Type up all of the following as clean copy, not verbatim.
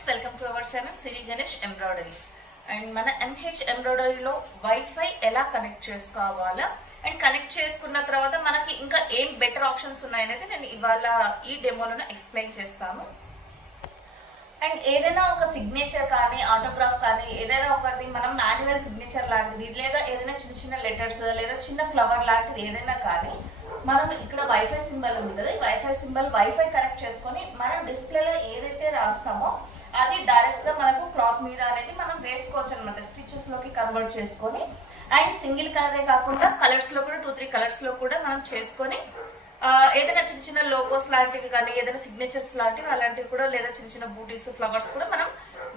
friends, welcome to our channel Siri Ganesh Embroidery. And mana MH embroidery lo Wi-Fi ela connect chesukovala and connect cheskunna tarvata manaki inka em better options unnayane nenu ivala ee demo lo explain chestanu. And ఏదైనా ఒక signature కానీ autograph కానీ ఏదైనా ఒకటి మనం manual signature లాంటిది లేదా ఏదైనా చిన్న చిన్న లెటర్స్ లేదా చిన్న ఫ్లవర్ లాంటిది ఏదైనా కానీ మనం ఇక్కడ వైఫై సింబల్ ఉంది కదా, ఈ వైఫై సింబల్ వైఫై కనెక్ట్ చేసుకొని మనం డిస్ప్లేలో ఏదైతే రాస్తామో అది డైరెక్ట్ గా మనకు క్లాత్ మీద అనేది మనం వేసుకోవచ్చు అన్నమాట. స్టిచెస్ లోకి కన్వర్ట్ చేసుకొని అండ్ సింగిల్ కలరే కాకుండా కలర్స్ లో కూడా 2-3 కలర్స్ లో కూడా మనం చేసుకొని ఏదైనా చిన్న చిన్న లోగోస్ లాంటివి కానీ ఏదైనా సిగ్నేచర్స్ లాంటివి అలాంటివి కూడా లేదా చిన్న చిన్న బూటీస్ ఫ్లవర్స్ కూడా మనం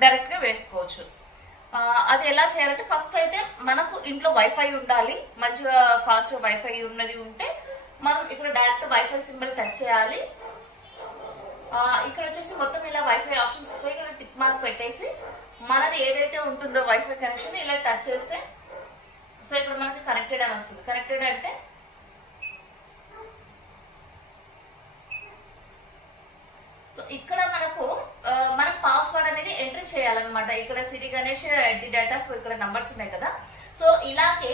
డైరెక్ట్ గా వేసుకోవచ్చు. అది ఎలా చేయాలంటే ఫస్ట్ అయితే మనకు ఇంట్లో వైఫై ఉండాలి, మంచిగా ఫాస్ట్ వైఫై ఉన్నది ఉంటే మనం ఇక్కడ డైరెక్ట్ వైఫై సింబల్ టచ్ చేయాలి. ఇక్కడ వచ్చేసి మొత్తం ఇలా వైఫై ఆప్షన్స్ వస్తాయి, ఇక్కడ టిక్ మార్క్ పెట్టేసి మనది ఏదైతే ఉంటుందో వైఫై కనెక్షన్ ఇలా టచ్ చేస్తే సో ఇక్కడ మనకి కనెక్టెడ్ అని వస్తుంది. కనెక్టెడ్ అంటే సో ఇక్కడ మనకు మన పాస్వర్డ్ అనేది ఎంట్రీ చేయాలన్నమాట. ఇక్కడ సిరి గణేష్ డేటా ఇక్కడ నంబర్స్ ఉన్నాయి కదా, సో ఇలాగే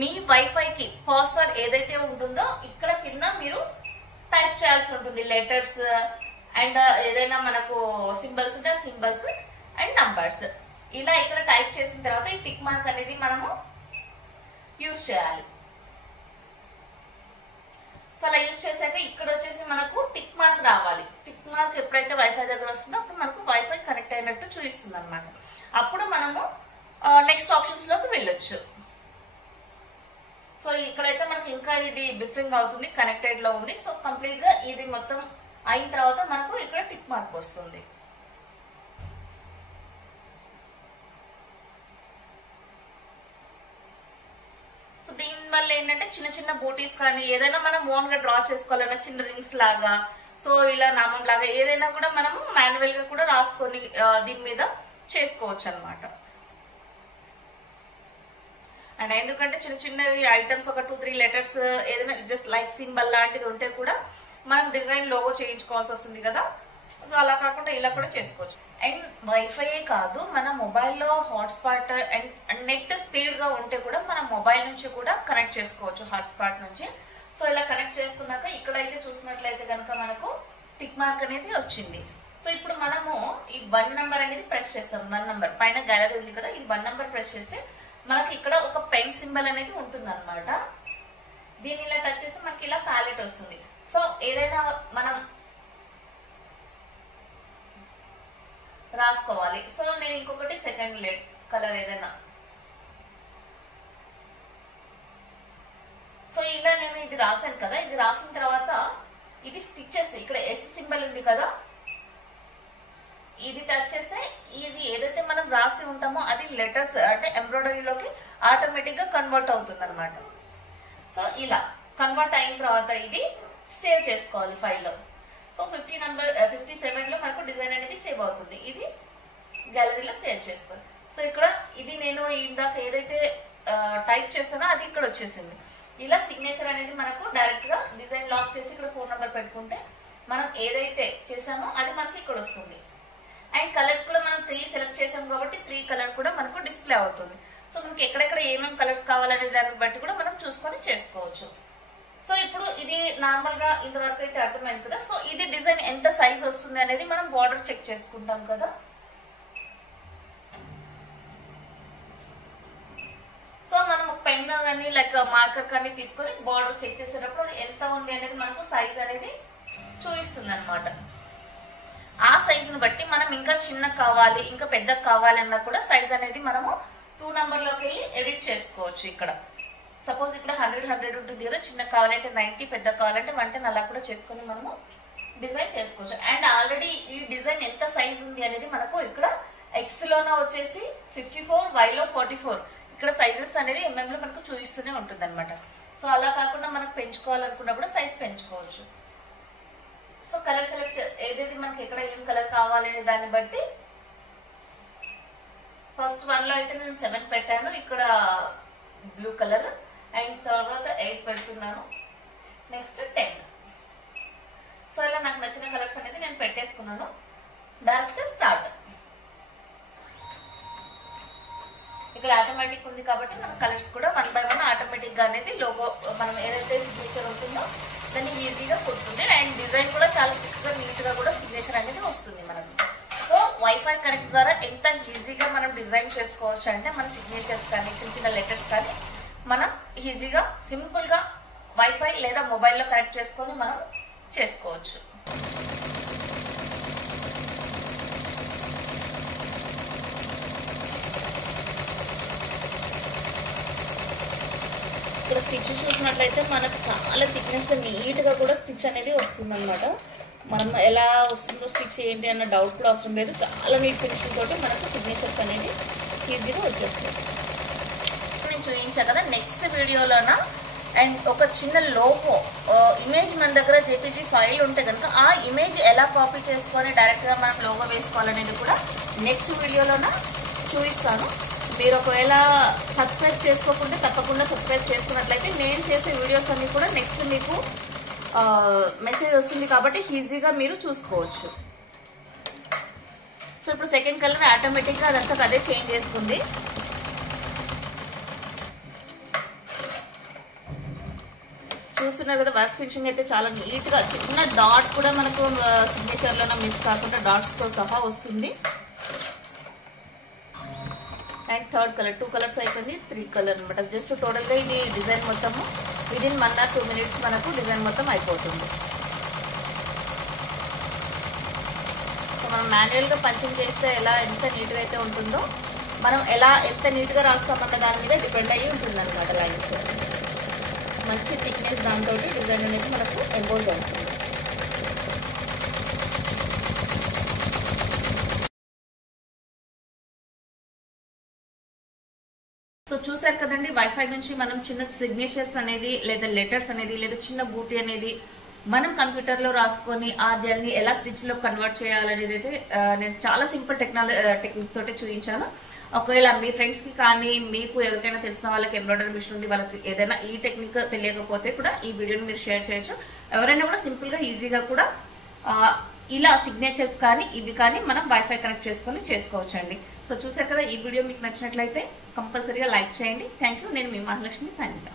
మీ వైఫైకి పాస్వర్డ్ ఏదైతే ఉంటుందో ఇక్కడ కింద మీరు టైప్ చేయాల్సి ఉంటుంది. లెటర్స్ అండ్ ఏదైనా మనకు సింబల్స్ ఉంటే సింబల్స్ అండ్ నంబర్స్ ఇలా ఇక్కడ టైప్ చేసిన తర్వాత ఈ టిక్ మార్క్ అనేది మనము యూజ్ చేయాలి. సో అలా యూజ్ చేసాక ఇక్కడ వచ్చేసి మనకు టిక్ మార్క్ రావాలి. టిక్ మార్క్ ఎప్పుడైతే వైఫై దగ్గర వస్తుందో అప్పుడు మనకు వైఫై కనెక్ట్ అయినట్టు చూపిస్తుంది అనమాట. అప్పుడు మనము నెక్స్ట్ ఆప్షన్స్ లోకి వెళ్ళొచ్చు. సో ఇక్కడైతే మనకి ఇంకా ఇది బిఫరింగ్ అవుతుంది, కనెక్టెడ్ లో ఉంది. సో కంప్లీట్ గా ఇది మొత్తం అయిన తర్వాత మనకు ఇక్కడ టిక్ మార్క్ వస్తుంది. సో దీని వల్ల ఏంటంటే చిన్న చిన్న బూటీస్ కానీ ఏదైనా మనం ఓన్ గా డ్రా చేసుకోవాలన్నా చిన్న రింగ్స్ లాగా సో ఇలా నామం లాగా ఏదైనా కూడా మనము మాన్యువల్ గా కూడా రాసుకొని దీని మీద చేసుకోవచ్చు అనమాట. అండ్ ఎందుకంటే చిన్న చిన్నవి ఐటమ్స్ ఒక 2-3 లెటర్స్ ఏదైనా జస్ట్ లైక్ సింబల్ లాంటిది ఉంటే కూడా మనం డిజైన్ లోగో చేయించుకోవాల్సి వస్తుంది కదా, సో అలా కాకుండా ఇలా కూడా చేసుకోవచ్చు. అండ్ వైఫై కాదు, మన మొబైల్లో హాట్స్పాట్ అండ్ నెట్ స్పీడ్ గా ఉంటే కూడా మన మొబైల్ నుంచి కూడా కనెక్ట్ చేసుకోవచ్చు హాట్స్పాట్ నుంచి. సో ఇలా కనెక్ట్ చేసుకున్నాక ఇక్కడైతే చూసినట్లయితే కనుక మనకు టిక్ మార్క్ అనేది వచ్చింది. సో ఇప్పుడు మనము ఈ 1 నంబర్ అనేది ప్రెస్ చేస్తాం. 1 నంబర్ పైన గ్యాలరీ ఉంది కదా, ఈ 1 నంబర్ ప్రెస్ చేస్తే మనకి ఇక్కడ ఒక పెన్ సింబల్ అనేది ఉంటుంది అనమాట. దీన్ని ఇలా టచ్ చేస్తే మనకి ఇలా ప్యాలెట్ వస్తుంది. సో ఏదైనా మనం రాసుకోవాలి. సో నేను ఇంకొకటి సెకండ్ కలర్ ఏదైనా సో ఇలా నేను ఇది రాశాను కదా, ఇది రాసిన తర్వాత ఇది స్టిచెస్ ఇక్కడ ఎస్ సింబల్ ఉంది కదా, ఇది టచ్ చేస్తే ఇది ఏదైతే మనం రాసి ఉంటామో అది లెటర్స్ అంటే ఎంబ్రాయిడరీలోకి ఆటోమేటిక్ గా కన్వర్ట్ అవుతుంది అనమాట. సో ఇలా కన్వర్ట్ అయిన తర్వాత ఇది సేవ్ చేసుకోవాలి ఫైల్లో. సో 57 లో మనకు డిజైన్ అనేది సేవ్ అవుతుంది. ఇది గ్యాలరీలో సేవ్ చేసుకోవాలి. సో ఇక్కడ ఇది నేను ఇందాక ఏదైతే టైప్ చేస్తానో అది ఇక్కడ వచ్చేసింది. ఇలా సిగ్నేచర్ అనేది మనకు డైరెక్ట్ గా డిజైన్ లాక్ చేసి ఇక్కడ ఫోన్ నెంబర్ పెట్టుకుంటే మనం ఏదైతే చేసామో అది మనకి ఇక్కడ వస్తుంది. అండ్ కలర్స్ కూడా మనం 3 సెలెక్ట్ చేసాం కాబట్టి 3 కలర్ కూడా మనకు డిస్ప్లే అవుతుంది. సో మనకి ఎక్కడెక్కడ ఏమేమి కలర్స్ కావాలనే దాన్ని బట్టి కూడా మనం చూసుకొని చేసుకోవచ్చు. సో ఇప్పుడు ఇది నార్మల్ గా ఇంతవరకు అయితే అర్థమైంది కదా. సో ఇది డిజైన్ ఎంత సైజ్ వస్తుంది అనేది మనం బార్డర్ చెక్ చేసుకుంటాం కదా. సో మనం పెన్ కానీ లైక్ మార్కర్ కానీ తీసుకొని బార్డర్ చెక్ చేసేటప్పుడు అది ఎంత ఉంది అనేది మనకు సైజ్ అనేది చూపిస్తుంది అనమాట. ఆ సైజుని బట్టి మనం ఇంకా చిన్న కావాలి ఇంకా పెద్ద కావాలి అన్నా కూడా సైజ్ అనేది మనము 2 నంబర్లోకి వెళ్ళి ఎడిట్ చేసుకోవచ్చు. ఇక్కడ సపోజ్ ఇక్కడ 100 ఉంటుంది కదా, చిన్న కావాలంటే 90, పెద్ద కావాలంటే 110 అలా కూడా చేసుకొని మనము డిజైన్ చేసుకోవచ్చు. అండ్ ఆల్రెడీ ఈ డిజైన్ ఎంత సైజ్ ఉంది అనేది మనకు ఇక్కడ ఎక్స్ లోన వచ్చేసి 54, వైలో 44 ఇక్కడ సైజెస్ అనేది ఎంఎం లో మనకు చూపిస్తూనే ఉంటుంది అనమాట. సో అలా కాకుండా మనకు పెంచుకోవాలనుకున్నా కూడా సైజ్ పెంచుకోవచ్చు. సో కలర్ సెలెక్ట్ ఏదైతే మనకి ఎక్కడ ఏం కలర్ కావాలనే దాన్ని బట్టి ఫస్ట్ 1 లో అయితే నేను 7 పెట్టాను, ఇక్కడ బ్లూ కలర్ అండ్ తర్వాత 8 పెడుతున్నాను, నెక్స్ట్ 10. సో ఇలా నాకు నచ్చిన కలర్స్ అనేది నేను పెట్టేసుకున్నాను. Direct start. ఇక్కడ ఆటోమేటిక్ ఉంది కాబట్టి మన కలర్స్ కూడా 1 by 1 ఆటోమేటిక్గా అనేది లోగో మనం ఏదైతే సిగ్నేచర్ ఉంటుందో దాన్ని ఈజీగా కుడుతుంది. అండ్ డిజైన్ కూడా చాలా క్విక్గా నీట్గా కూడా సిగ్నేచర్ అనేది వస్తుంది మనకి. సో వైఫై కనెక్ట్ ద్వారా ఎంత ఈజీగా మనం డిజైన్ చేసుకోవచ్చు అంటే మన సిగ్నేచర్స్ కానీ చిన్న చిన్న లెటర్స్ కానీ మనం ఈజీగా సింపుల్గా వైఫై లేదా మొబైల్లో కనెక్ట్ చేసుకొని మనం చేసుకోవచ్చు. ఇక్కడ స్టిచ్ చూసినట్లయితే మనకు చాలా థిక్నెస్గా నీట్గా కూడా స్టిచ్ అనేది వస్తుంది అనమాట. మనం ఎలా వస్తుందో స్టిచ్ ఏంటి అన్న డౌట్ కూడా అవసరం లేదు. చాలా నీట్ ఫినిషింగ్ తోటి మనకు సిగ్నేచర్స్ అనేది ఈజీగా వచ్చేస్తాయి. నేను చూపించాను కదా నెక్స్ట్ వీడియోలోన. అండ్ ఒక చిన్న లోగో ఇమేజ్ మన దగ్గర జేపీజీ ఫైల్ ఉంటే కనుక ఆ ఇమేజ్ ఎలా కాపీ చేసుకొని డైరెక్ట్గా మనం లోగో వేసుకోవాలనేది కూడా నెక్స్ట్ వీడియోలోన చూపిస్తాను. మీరు ఒకవేళ సబ్స్క్రైబ్ చేసుకోకుంటే తప్పకుండా సబ్స్క్రైబ్ చేసుకున్నట్లయితే నేను చేసే వీడియోస్ అన్నీ కూడా నెక్స్ట్ మీకు మెసేజ్ వస్తుంది కాబట్టి ఈజీగా మీరు చూసుకోవచ్చు. సో ఇప్పుడు సెకండ్ కలర్ ఆటోమేటిక్గా అదంతా అదే చేంజ్ చేసుకుంది. చూస్తున్నారు కదా వర్క్ ఫినిషింగ్ అయితే చాలా నీట్గా చిన్న డాట్ కూడా మనకు సిగ్నేచర్లోనే మిస్ కాకుండా డాట్స్తో సహా వస్తుంది. అండ్ థర్డ్ కలర్ 2 కలర్స్ అయిపోయింది 3 కలర్ అనమాట. జస్ట్ టోటల్గా ఇది డిజైన్ మొత్తము విదిన్ 1 or 2 minutes మనకు డిజైన్ మొత్తం అయిపోతుంది. సో మనం మాన్యువల్గా పంచింగ్ చేస్తే ఎలా ఎంత నీట్గా అయితే ఉంటుందో మనం ఎంత నీట్గా రాస్తామన్న దాని మీద డిపెండ్ అయ్యి ఉంటుంది అనమాట. లైన్స్ మంచి థిక్నెస్ దాంతో డిజైన్ అనేది మనకు ఎంబోజ్ అవుతుంది. సో చూసారు కదండి వైఫై నుంచి మనం చిన్న సిగ్నేచర్స్ అనేది లేదా లెటర్స్ అనేది లేదా చిన్న బూటీ అనేది మనం కంప్యూటర్లో రాసుకొని దాన్ని ఎలా స్టిచ్లో కన్వర్ట్ చేయాలనేది అయితే నేను చాలా సింపుల్ టెక్నిక్ తోటి చూపించాను. ఒకవేళ మీ ఫ్రెండ్స్కి కానీ మీకు ఎవరికైనా తెలిసిన వాళ్ళకి ఎంబ్రాయిడరీ మిషన్ ఉంది వాళ్ళకి ఏదైనా ఈ టెక్నిక్ తెలియకపోతే కూడా ఈ వీడియోని మీరు షేర్ చేయొచ్చు. ఎవరైనా కూడా సింపుల్గా ఈజీగా కూడా ఇలా సిగ్నేచర్స్ కానీ ఇవి కానీ మనం వైఫై కనెక్ట్ చేసుకొని చేసుకోవచ్చండి. సో చూసారు కదా ఈ వీడియో మీకు నచ్చినట్లయితే కంపల్సరీగా లైక్ చేయండి. Thank you. నేను మీ మహాలక్ష్మి సైనింగ్.